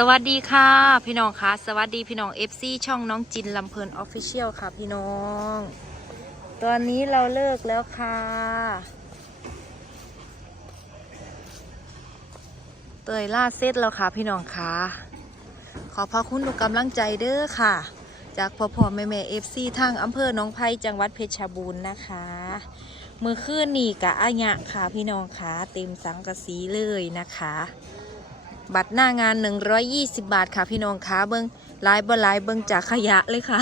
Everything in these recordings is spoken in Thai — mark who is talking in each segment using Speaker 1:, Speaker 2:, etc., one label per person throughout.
Speaker 1: สวัสดีค่ะ พี่น้องคะสวัสดีพี่น้อง FC ช่องน้องจินลำเพลินออฟฟิเชียลค่ะ พี่น้อง ตอนนี้เราเลิกแล้วค่ะ เตยล่าเซตแล้วค่ะ พี่น้องคะขอพระคุณทุกกำลังใจเด้อค่ะ จากพ่อพ่อแม่แม่เอฟซีทางอำเภอหนองไผ่จังหวัดเพชรบูรณ์นะคะ มือคืนนี่กะอาญะค่ะ พี่น้องคะเต็มสังกะสีเลยนะคะ บัตรหน้างาน 120 บาทค่ะพี่น้องคะเบิ้งลายบ่หลายเบิ้งจากขยะเลยค่ะ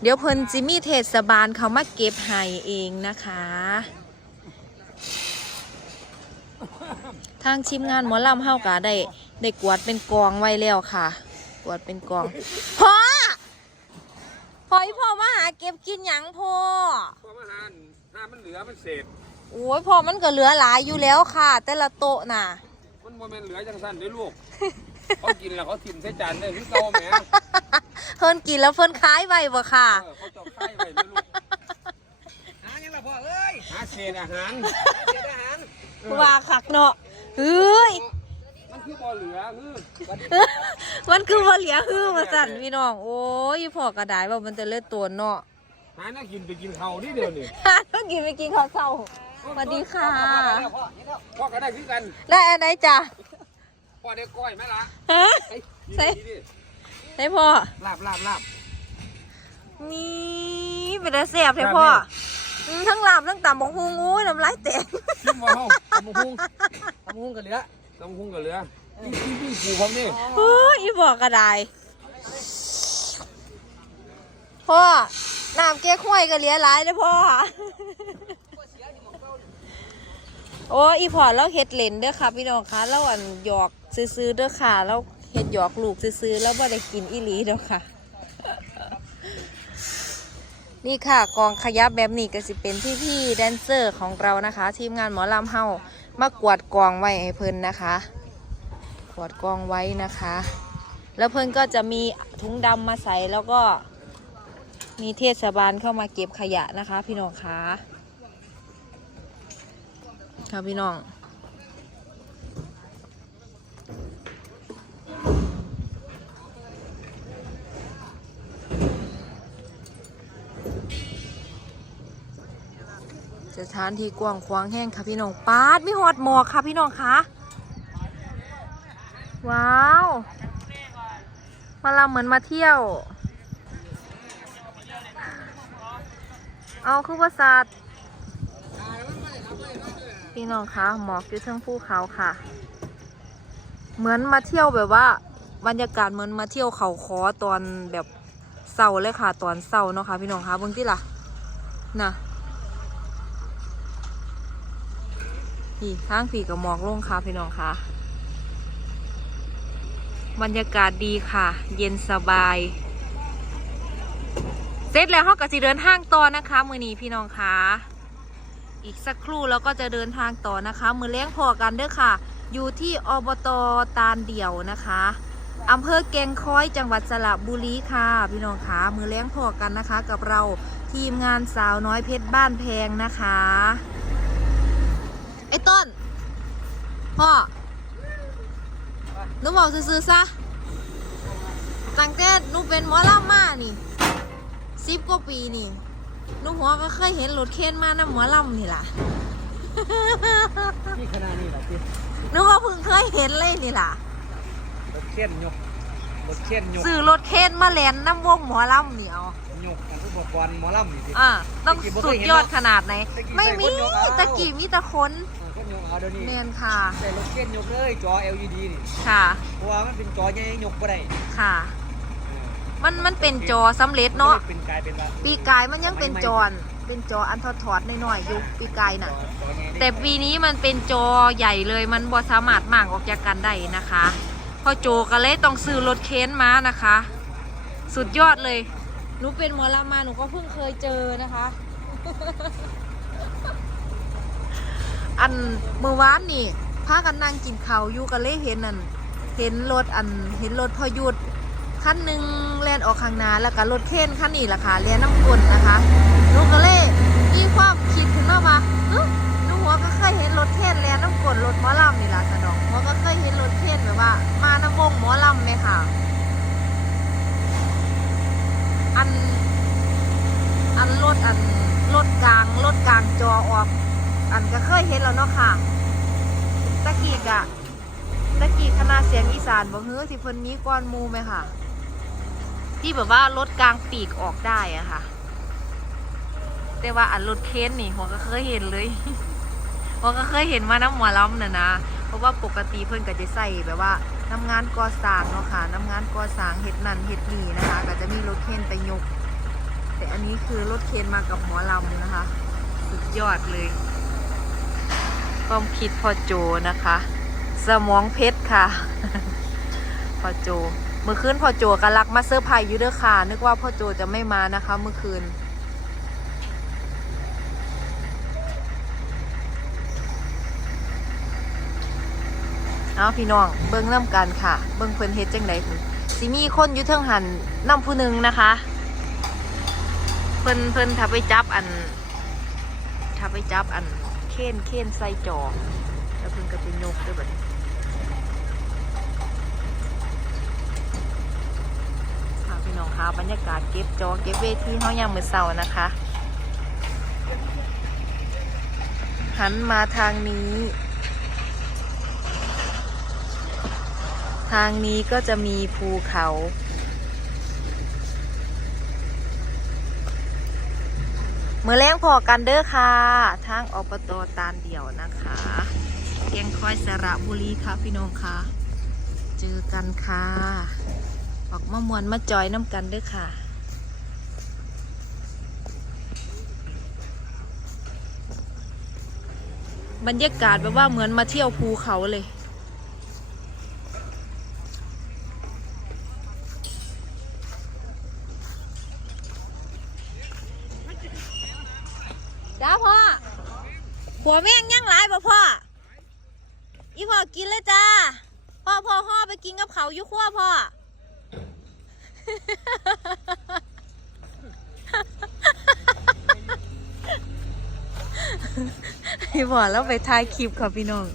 Speaker 1: เดี๋ยวเพิ่นจิมี่เทศบาลเขามาเก็บให้เองนะคะ ทางทีมงานหมอลำเฮากะได้ได้กวาดเป็นกองไว้แล้วค่ะกวาดเป็นกองพ่อพ่อพ่อมาหาเก็บกินหยังพ่อ
Speaker 2: พราะว่าหานหามันเหลือมันเศษ
Speaker 1: โอ้ยพ่อมันก็เหลือหลายอยู่แล้วค่ะ แต่ละโต๊ะน่ะ
Speaker 2: มันโมเมนเหลือจังสั้นเด้อลูก เขากินแล้วเขาถิ่มใส่จานได้คือเก่าแหม
Speaker 1: เพิ่นกินแล้วเพิ่นคล้ายไว้บ่ค่ะ
Speaker 2: เออเขาจะไข่ไว้เด้อลูก
Speaker 3: หายังละพ่อเอ้ย
Speaker 2: หาเศษอาหาร
Speaker 3: เสียทหาร
Speaker 2: เออ
Speaker 1: ว่าคักเนาะเฮ้ย
Speaker 2: มันคือบ่เหลือคือ
Speaker 1: มันคือบ่เหลียฮือมาสั่นพี่น้อง โอ้ยพ่อกระดายว่ามันจะเลือดตัวเนาะ
Speaker 2: หาน่ากินไปกินข้าวนี่เดียวนี่
Speaker 1: ต้องกินไปกินข้าวเช้า สวัสดีค่ะ
Speaker 3: พ่อเห็นแล้ว
Speaker 2: พ่อก็ได้คือกัน
Speaker 1: ได้อันไหนจ้ะ
Speaker 2: พ่อได้ก้อยไหมล่ะ
Speaker 1: ฮะ
Speaker 2: เฮ้ย
Speaker 1: ใส่
Speaker 2: นี่ดิ
Speaker 1: ได้พ่อ
Speaker 2: ลาบลาบลาบ
Speaker 1: นี่เป็นตาแซ่บเลยพ่ออืมทั้งลาบทั้งตำบอกฮูงูยน้ำลายแตก
Speaker 2: ชิมบ่เฮา
Speaker 3: ตำบักหุ่งตำบักหุ่งกับเหลือ
Speaker 2: ต้องคุ้งกับเหลือนี่นี่นี่กูพร้อมนี่
Speaker 1: โอ้ยอีบอกกระดายพ่อน้ำเก๊กห้วยก็เหลียหลายเลยพ่อ โอ้อีพอเราเฮ็ดเล่นเด้อค่ะพี่น้องคะเราอันหยอกซื้อๆเด้อค่ะเราเฮ็ดหยอกลูกซื้อๆแล้วบ่ได้กินอีหลีเด้อค่ะ นี่ค่ะกองขยับแบบนี้ก็สิเป็นพี่ๆแดนเซอร์ของเรานะคะ ทีมงานหมอลำเฮามากวาดกองไว้ให้เพิ่นนะคะกวาดกองไว้นะคะ แล้วเพิ่นก็จะมีถุงดำมาใส่แล้วก็มีเทศบาลเข้ามาเก็บขยะนะคะ พี่น้องคะ ค่ะพี่น้องสถานที่กว้างขวางแห้งค่ะพี่น้องปาดไม่หอดหมอกค่ะพี่น้องคะว้าวมาเราเหมือนมาเที่ยว เอาคือว่าสัตว์ พี่น้องคะหมอกอยู่เทั้งภูเขาค่ะ เหมือนมาเที่ยวแบบว่า บรรยากาศเหมือนมาเที่ยวเขาคอตอนแบบเศร้าเลยค่ะ ตอนเศร้าเนาะค่ะพี่น้องคะเบิ่งที่ล่ะน่ะพี่ทางผีกับหมอกลงค่ะพี่น้องคะบรรยากาศดีค่ะ เย็นสบายเสร็จแล้วเขาก็จะเดินทางต่อนะคะ มือนี้พี่น้องคะ อีกสักครู่เราก็จะเดินทางต่อนะคะ มือเลี้ยงพอกันเด้อค่ะ อยู่ที่อบตตาลเดี่ยวนะคะอำเภอแกงค้อยจังหวัดสระบุรีค่ะ พี่น้องค่ะมือเลี้ยงพอกันนะคะ กับเราทีมงานสาวน้อยเพชรบ้านแพงนะคะไอ้ต้นพ่อหนูบอกซื้อๆซะตั้งแต่หนูเป็นหมอลำมานี่สิบกว่าปีนี่ นูหัวก็เคยเห็นรถเข็นมานะหมอลำนี่ล่ะ
Speaker 3: นี่ขนาดนี้แหละพี่
Speaker 1: หนูก็เพิ่งเคยเห็นเลยนี่ล่ะ
Speaker 3: รถเข็นยกรถเข็นยก
Speaker 1: ซื้อรถเข็นมาแลนน้ำวงหมอลำนี่เอา
Speaker 3: ยกของอุปกรณ์หมอลำนี่สิ
Speaker 1: อ่าต้องสุดยอดขนาดไหน
Speaker 3: ตะกี้
Speaker 1: ไม่มี
Speaker 3: ใส่คนยกเอา
Speaker 1: ตะกี้มีแต่คน
Speaker 3: เข็นยกเอาเดี๋ยวนี้
Speaker 1: เนียนค่ะ
Speaker 3: ใส่รถเข็นยกเลยจอ LED นี่
Speaker 1: ค่ะ
Speaker 3: เพราะว่ามันเป็นจอใหญ่ยกบ่ได้
Speaker 1: ค่ะ มันมันเป็นจอสำเร็จเนาะ
Speaker 3: เป็นกลายเป็นว่า
Speaker 1: ปีกายมันยังเป็นจอเป็นจออันทอดถอดๆหน่อยๆอยู่ปีกายน่ะ
Speaker 3: จอใหญ่
Speaker 1: แต่ปีนี้มันเป็นจอใหญ่เลยมันบ่สามารถมางออกจากกันได้นะคะพอโจก็เลยต้องซื้อรถเค้นมานะคะ สุดยอดเลยหนูเป็นหมอลำมาหนูก็เพิ่งเคยเจอนะคะ อันเมื่อวานนี่พากันนั่งกินข้าวอยู่กันเลยเห็นนั่นเห็นรถอันเห็นรถพอหยุด คันหนึ่งแล่นออกข้างหน้าแล้วก็รถเค้นคันนี้ล่ะค่ะแล่นน้ำกลนนะคะหนูก็เลยมีความคิดขึ้นมาว่าเออหนูหัวก็เคยเห็นรถเคนแลนน้ำกลนรถหมอลำนี่ล่ะสะดอกหัวก็เคยเห็นรถเคนแบบว่า มาน้ำวงหมอลำไหมค่ะอันอันรถอันรถกลางรถกลางจอออก อันก็เคยเห็นแล้วเนาะค่ะตะกี้กะตะกี้คณะเสียงอีสานบอกเฮ้ยที่เพิ่นมีก้อนมูไหมค่ะ ที่แบบว่ารถกลางปีกออกได้อะค่ะ แต่ว่าอันรถเค้นนี่หัวก็เคยเห็นเลยหัวก็เคยเห็นว่าน้ำหมอลำน่ะนะเพราะว่าปกติเพิ่อนก็จะใส่แบบว่าน้ำงานก่อสร้างเนาะค่ะน้ำงานก่อสร้างเฮ็ดนันเฮ็ดนี่นะคะ ก็จะมีรถเค้นไปยก แต่อันนี้คือรถเค้นมากับหมอลำนะคะ สุดยอดเลยความคิดพอโจนะคะ สมองเพชรค่ะพอโจ มื่อคืนพ่อโจกลักมาเซอร์ไพรส์ยูเดอร์ค่ะ นึกว่าพ่อโจจะไม่มานะคะ เมื่อคืน เอาพี่น้องเบิ้งเริ่มกันค่ะ เบิ้งเพิ่นเฮ็ดจังไดคุณสิมีคนยู่เทิงหันนำผู้หนึ่งนะคะ เพิ่นเพิ่นถ้าไปจับอันถ้าไปจับอันเค้นเค้นใส่จอแล้วเพิ่นก็จะยกด้วยแบบนี้ค่ะพี่ น้องคะบรรยากาศเก็บจอเก็บเวทีเฮายามมือเช้านะคะ หันมาทางนี้ ทางนี้ก็จะมีภูเขาเมือแรงพอกันเด้อค่ะทางอบตตาลเดี่ยวนะคะเพียงคอยสระบุรีค่ะพี่น้องค่ะ เจอกันค่ะ ออกมามวนมาจอยน้ำกันด้อค่ะ บรรยากาศแบบว่าเหมือนมาเที่ยวภูเขาเลยจ้าพ่อผัวแม่งยังหลายบ่พ่อ อีพ่อกินเลยจ้า พ่อพ่อห่อไปกินกับเขาอยุขั้วพ่อ พี่พ่อแล้วไปถ่ายคลิปค่ะพี่น้อง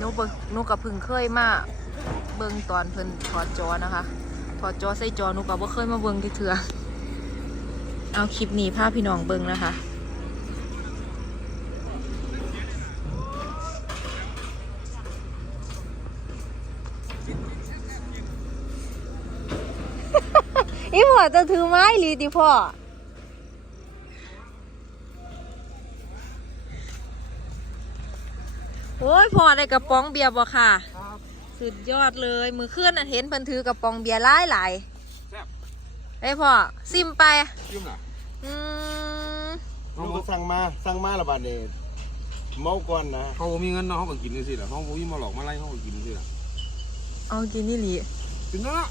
Speaker 1: นูเบิงนูกับพึ่งเคยมาเบิงตอนเพิ่นถอดจอนะคะ ถอดจอใส่จอนูกับว่าเคยมาเบิงที่เถื่อเอาคลิปนี้พาพี่น้องเบิงนะคะ อีพ่อ จะถือไม้หรือติพ่อโอ้ยพ่อได้กระป๋องเบียร์บ่ค่ะ
Speaker 2: ครับ
Speaker 1: สุดยอดเลย มือเคลื่อนน่ะเห็นเพิ่นถือกระป๋องเบียร์หลายหลาย
Speaker 2: แซ่บ
Speaker 1: ไอ้ยพ่อซิมไป
Speaker 2: ยิ้มน่ะ
Speaker 1: อืม
Speaker 4: เขาก็สั่งมาสั่งมาและบาดนี้เมาก่อนนะ
Speaker 2: เขาบ่มีเงินเนาะเขาก็กินนี่สิล่ะเขาบ่มีมาหลอกมาไล่เขาก็กินนี่สิล่ะ
Speaker 1: เอากินนี่หลี
Speaker 2: กินเนาะ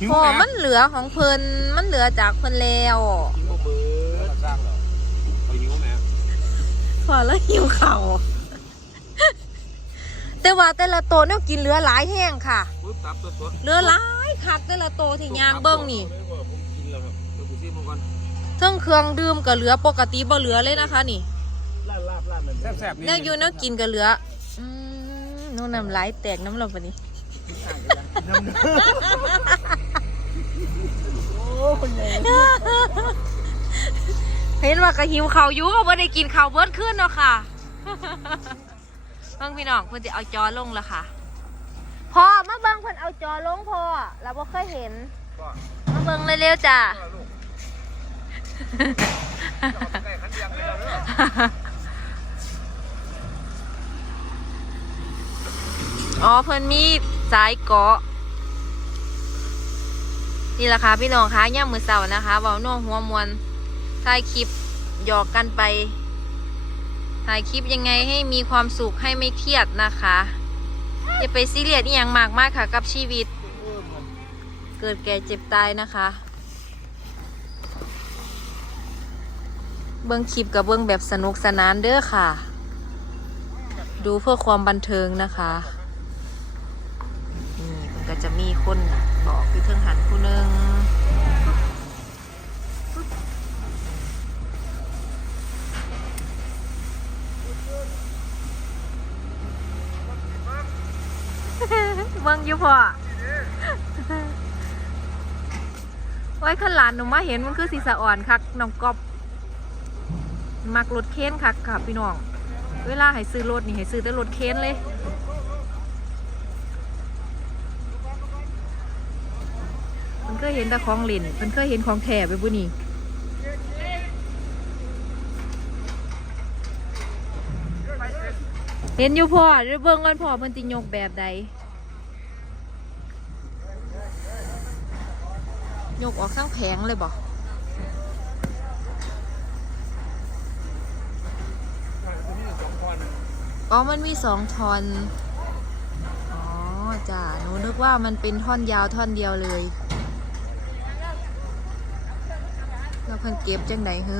Speaker 2: หิว
Speaker 1: พ่อ
Speaker 2: แห
Speaker 1: มันเหลือของเพิ่นมันเหลือจากเพิ่นแล้ว
Speaker 4: กินบ่เบิ
Speaker 2: เออ
Speaker 4: ด
Speaker 2: สร้างเหรอเขาหิวแหม่
Speaker 1: พ่อแล้วหิวเข่าวแต่ว่าแต่ละโตวเนี่ยกินเหลือหลายแห้งค่ะ
Speaker 2: ปึ๊บตับตัวตัว
Speaker 1: เหลือหลายคักแต่ละโตวที่ยางเบิ้งนี่
Speaker 2: เลยว่าผมกินแล้วครับเดี๋ยวกูซิมมาก่อน
Speaker 1: เทั้งเครื่องดื่มก็เหลือปกติบ่เหลือเลยนะคะนี่
Speaker 4: ลาบลาบลาบนั่น
Speaker 2: แซ่บๆนี่
Speaker 1: เนี่ยอยู่เนี่ยกินก็เหลืออืมนู่นน้ำลายแตกน้ำเราปะนี่ เห็นว่าก็หิวเขาวอยู่ก็บ่ได้กินข้าวเบิดขึ้นเนาะค่ะเบิ่งพี่น้องเพิ่นจะเอาจอลงแล้วค่ะพ่อมาเบิ่งเพิ่นเอาจอลงพ่อเราบ่เคยเห็น
Speaker 2: ก็
Speaker 1: มาเบิ่งเร็วๆจ้ะ
Speaker 2: ก็ลูกจะเอาไปใกล้ขันเดียงเลยเด้อ
Speaker 1: อ๋อเพิ่นมีสายเกาะ นี่แหละค่ะพี่น้องคะย่ามมือเสาร์นะคะเว้าน่วหัวมวลถ่ายคลิปหยอกกันไป ถ่ายคลิปยังไงให้มีความสุขให้ไม่เครียดนะคะอย่าไปซีเรียสอย่างมากมากค่ะ กับชีวิต เกิดแก่เจ็บตายนะคะ เบื้องคลิปกับเบื้องแบบสนุกสนานเด้อค่ะ ดูเพื่อความบันเทิงนะคะ ก็จะมีคนบอกอยู่เทิงหันผู้หนึ่งเบิ่งยุ่พ่อไว้ขึ้นหลานหนูมาเห็นมันคือสีสะอ่อนคักน้องกอบมักรถเค้นคักค่ะพี่น้อง เวลาให้ซื้อรถนี่ให้ซื้อแต่รถเค้นเลย เคยเห็นแต่ของเล่นมันเคยเห็นของแถไปบุนี่เห็นอยู่พ่อเดี๋ยวเบิ่งก่อนพ่อมันจิยกแบบใดยกออกทั้งแผงเลยบอกอ๋อ มันมีสองท่อน อ๋อ จ้ะ หนูนึกว่ามันเป็นท่อนยาวท่อนเดียวเลย แล้วเพิ่นเก็บจังไหนเฮ้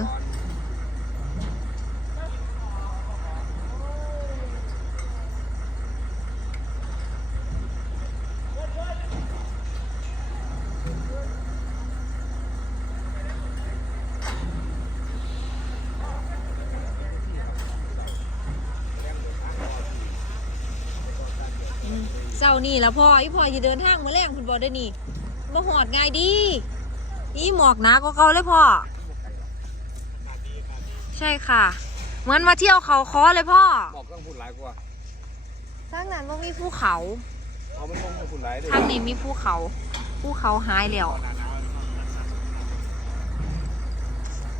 Speaker 1: เจ้านี่แล้วพ่ออีพ่อจะเดินทางมาแรงคุณบอได้นี่มาหอดง่ายดี อีหมอกหนาก็เก่าเลยพ่อ ใช่ค่ะ เหมือนมาเที่ยวเขาคอเลยพ่อ
Speaker 2: บอกต้องพูดหลายกว่า
Speaker 1: ทางนั้นว่ามีภูเขา
Speaker 2: เอามันคงไม่พูดหลายเด้
Speaker 1: ทางนี้มีภูเขาภูเขาหายแล้ว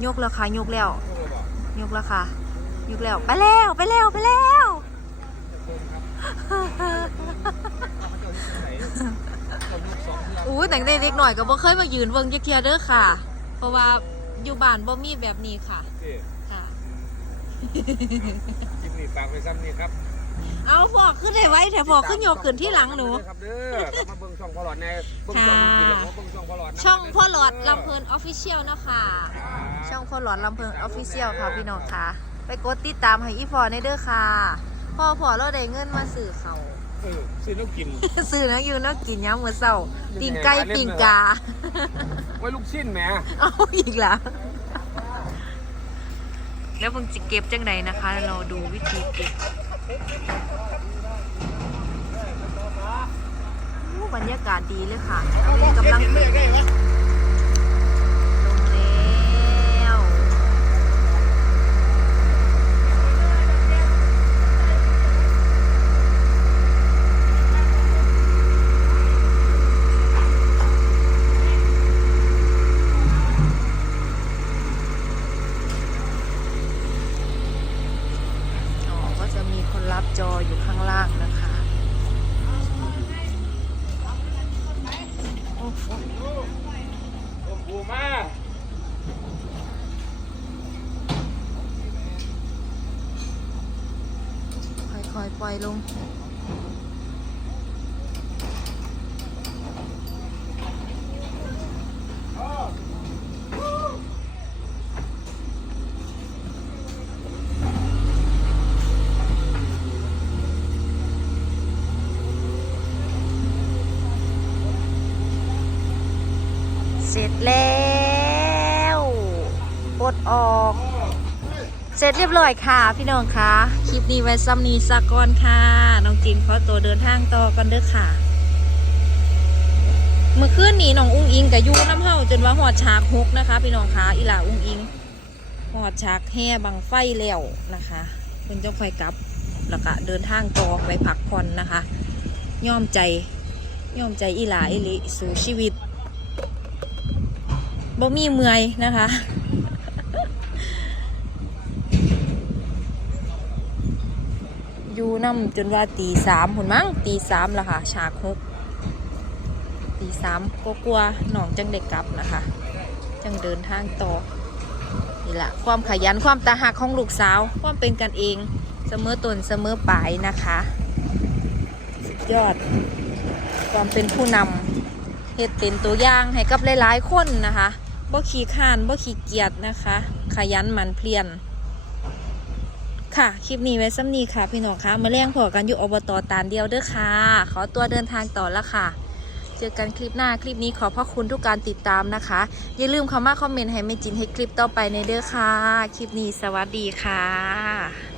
Speaker 1: ยกแล้วค่ะยกแล้วยกแล้วค่ะยกแล้วไปแล้วไปแล้วไปแล้ว อู้แต่งเด็กหน่อยก็บ่เคยมายืนเบิ่งจักเทียเด้อค่ะ เพราะว่าอยู่บ้านบ่มีแบบนี้ค่ะ
Speaker 2: นี่
Speaker 1: ค่ะ
Speaker 2: คลิปนี้ฝากไว้ซ้ำนี่ครับ
Speaker 1: เอาพอขึ้นให้ไว้แต่พอขึ้นโยกขึ้นที่หลังหนู
Speaker 2: ครับเด้อครับมาเบิ่งช่องพ่อหลอดแน่เบิ่งช่องน้องกินแล้วเบิ่งช่องพ่อหลอดนะ
Speaker 1: ช่องพ่อหลอดลำเพลินออฟฟิเชียลนะคะช่องพ่อหลอดลำเพลินออฟฟิเชียลค่ะพี่น้องค่ะ ไปกดติดตามให้อีฟอในเด้อค่ะพ่อพอเราได้เงินมาสื่อเขา
Speaker 2: เออซื้อน้องกิน
Speaker 1: ซื้อนะอยู่นะกินย้ำมื้อเช้าปิ่งไก่ปิ่งกา
Speaker 2: ไว้ลูกชิ้นแหม
Speaker 1: เอาอีกละแล้วเพิ่งจะเก็บจังใดนะคะ เราดูวิธีเก็บอู้บรรยากาศดีเลยค่ะเราเล่นกำลังขึ้นลงแล้ว อ๋อ ก็จะมีคนรับจออยู่ข้างล่างนะคะโอ้โห
Speaker 2: ผมบูมา
Speaker 1: ค่ อยปล่อยลง เสร็จแล้วปลดออก เสร็จเรียบร้อยค่ะ พี่น้องคะคลิปนี้ไว้ซ้ำนี้สักก่อนค่ะน้องจินขอตัวเดินทางต่อกันเด้อค่ะ เมื่อคืนนี้น้องอุ้งอิงกับยูน้ำเฮาจนว่าหอดฉากฮกนะคะ พี่น้องคะอีหล่าอุ้งอิงหอดฉากแห่บังไฟแล้วนะคะเพิ่นเจ้าค่อยกลับแล้วก็เดินทางต่อไปพักผ่อนนะคะย่อมใจย่อมใจอีหลาอีลิสู่ชีวิตบ่มีเมื่อยนะคะ อยู่น้ำจนว่าตีสามหุ่นมั้งตีสามละค่ะ ฉากฮกตีสามก็กลัวหนองจังเด็กกลับนะคะ จังเดินทางต่อนี่แหละความขยันความตาหักของลูกสาว ความเป็นกันเองเสมอตนเสมอปลายนะคะ สุดยอด ความเป็นผู้นำเฮ็ดเป็นตัวอย่างให้กับหลายๆคนนะคะบ่ขี้ข้านบ่ขี้เกียจนะคะ ขยันหมั่นเพียน ค่ะ คลิปนี้ไว้ซ้ำนี้ค่ะ พี่น้องคะมาเลี้ยงผัวกันอยู่อบตตานเดียวเด้อค่ะ ขอตัวเดินทางต่อแล้วค่ะ เจอกันคลิปหน้าคลิปนี้ขอพระคุณทุกการติดตามนะคะ อย่าลืมเข้ามาคอมเมนต์ให้แม่จินให้คลิปต่อไปในเด้อค่ะ คลิปนี้สวัสดีค่ะ